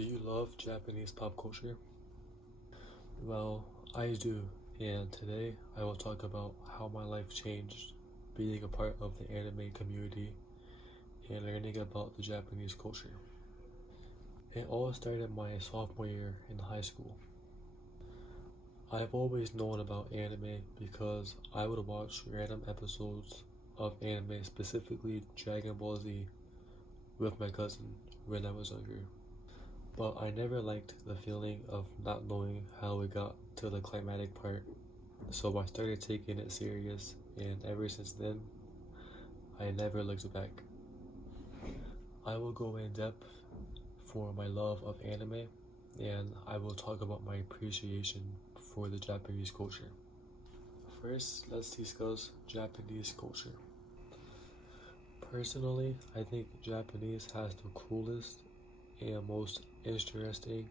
Do you love Japanese pop culture? Well, I do, and today I will talk about how my life changed being a part of the anime community and learning about the Japanese culture. It all started my sophomore year in high school. I've always known about anime because I would watch random episodes of anime, specifically Dragon Ball Z, with my cousin when I was younger. But I never liked the feeling of not knowing how we got to the climatic part, so I started taking it serious, and ever since then, I never looked back. I will go in depth for my love of anime, and I will talk about my appreciation for the Japanese culture. First, let's discuss Japanese culture. Personally, I think Japanese has the coolest and most interesting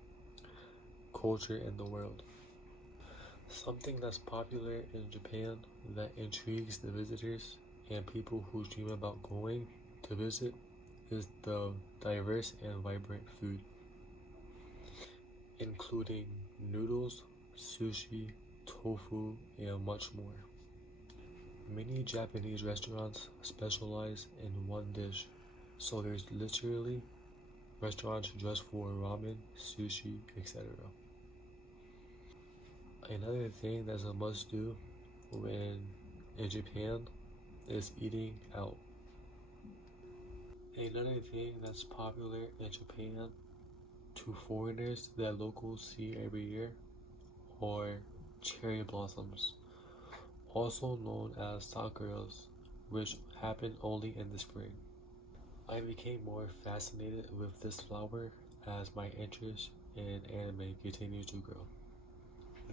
culture in the world. Something that's popular in Japan that intrigues the visitors and people who dream about going to visit is the diverse and vibrant food, including noodles, sushi, tofu, and much more. Many Japanese restaurants specialize in one dish, so there's literally restaurants just for ramen, sushi, etc. Another thing that's a must do when in Japan is eating out. Another thing that's popular in Japan to foreigners that locals see every year are cherry blossoms, also known as sakuras, which happen only in the spring. I became more fascinated with this flower as my interest in anime continues to grow.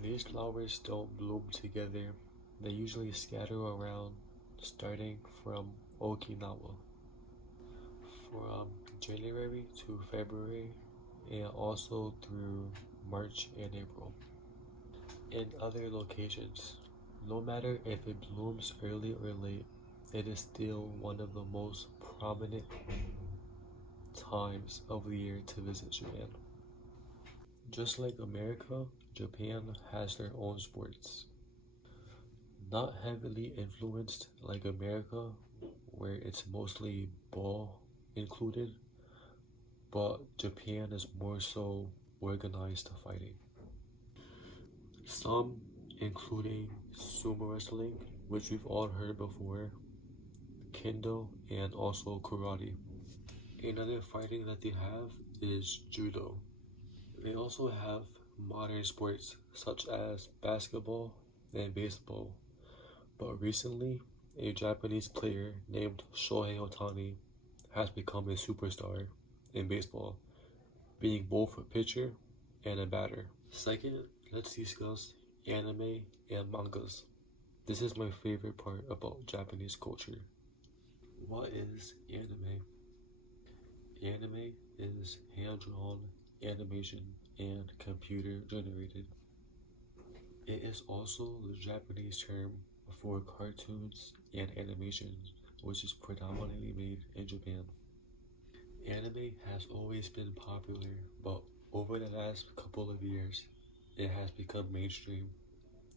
These flowers don't bloom together, they usually scatter around starting from Okinawa. From January to February and also through March and April. In other locations, no matter if it blooms early or late, it is still one of the most prominent times of the year to visit Japan. Just like America, Japan has their own sports. Not heavily influenced like America, where it's mostly ball included, but Japan is more so organized fighting. Some, including sumo wrestling, which we've all heard before, kendo, and also karate. Another fighting that they have is judo. They also have modern sports such as basketball and baseball, but recently a Japanese player named Shohei Ohtani has become a superstar in baseball, being both a pitcher and a batter. Second, let's discuss anime and mangas. This is my favorite part about Japanese culture. What is anime? Anime is hand-drawn animation and computer generated. It is also the Japanese term for cartoons and animations, which is predominantly made in Japan. Anime has always been popular, but over the last couple of years, it has become mainstream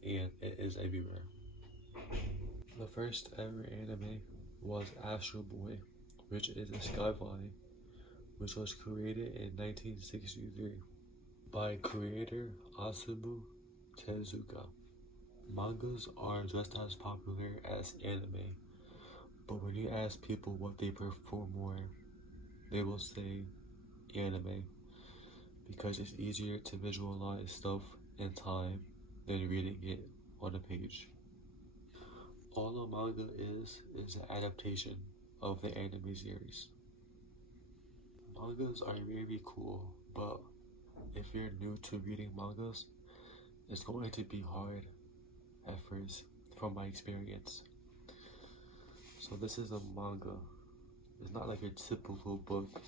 and it is everywhere. The first ever anime was Astro Boy, which is a sci-fi, which was created in 1963 by creator Osamu Tezuka. Mangas are just as popular as anime, but when you ask people what they prefer more, they will say anime because it's easier to visualize stuff in time than reading it on a page. All a manga is an adaptation of the anime series. Mangas are really cool, but if you're new to reading mangas, it's going to be hard at first from my experience. So this is a manga. It's not like a typical book.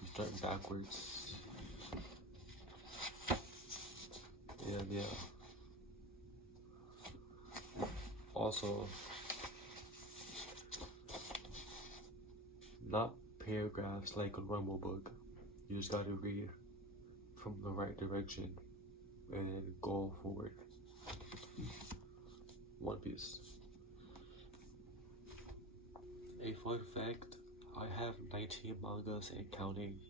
You start backwards. And yeah. Also, not paragraphs like a normal book. You just gotta read from the right direction and go forward. One Piece. A fun fact, I have 19 mangas and counting.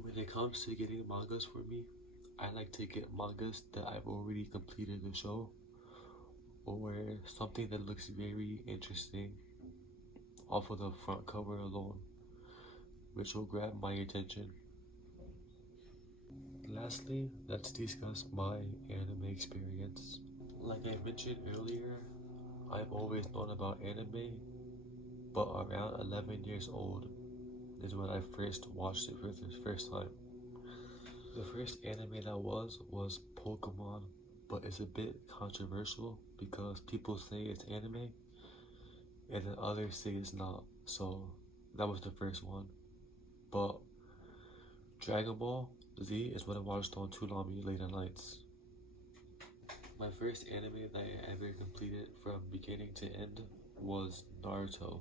When it comes to getting mangas for me, I like to get mangas that I've already completed the show, or something that looks very interesting off of the front cover alone, which will grab my attention. Lastly, let's discuss my anime experience. Like I mentioned earlier, I've always known about anime, but around 11 years old is when I first watched it for the first time. The first anime that was Pokemon, but it's a bit controversial because people say it's anime and then others say it's not. So that was the first one. But Dragon Ball Z is what I watched on Toonami late at nights. My first anime that I ever completed from beginning to end was Naruto,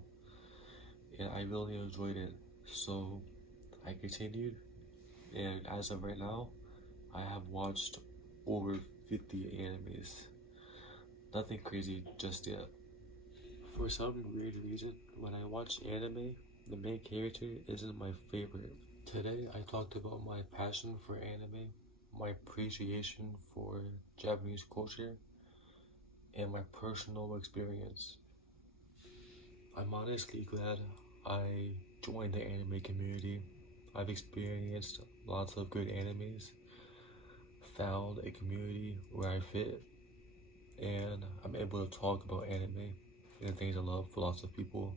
and I really enjoyed it. So I continued, and as of right now, I have watched over 50 animes. Nothing crazy just yet. For some weird reason, when I watch anime, the main character isn't my favorite. Today, I talked about my passion for anime, my appreciation for Japanese culture, and my personal experience. I'm honestly glad I joined the anime community. I've experienced lots of good animes, found a community where I fit, and I'm able to talk about anime and the things I love with lots of people.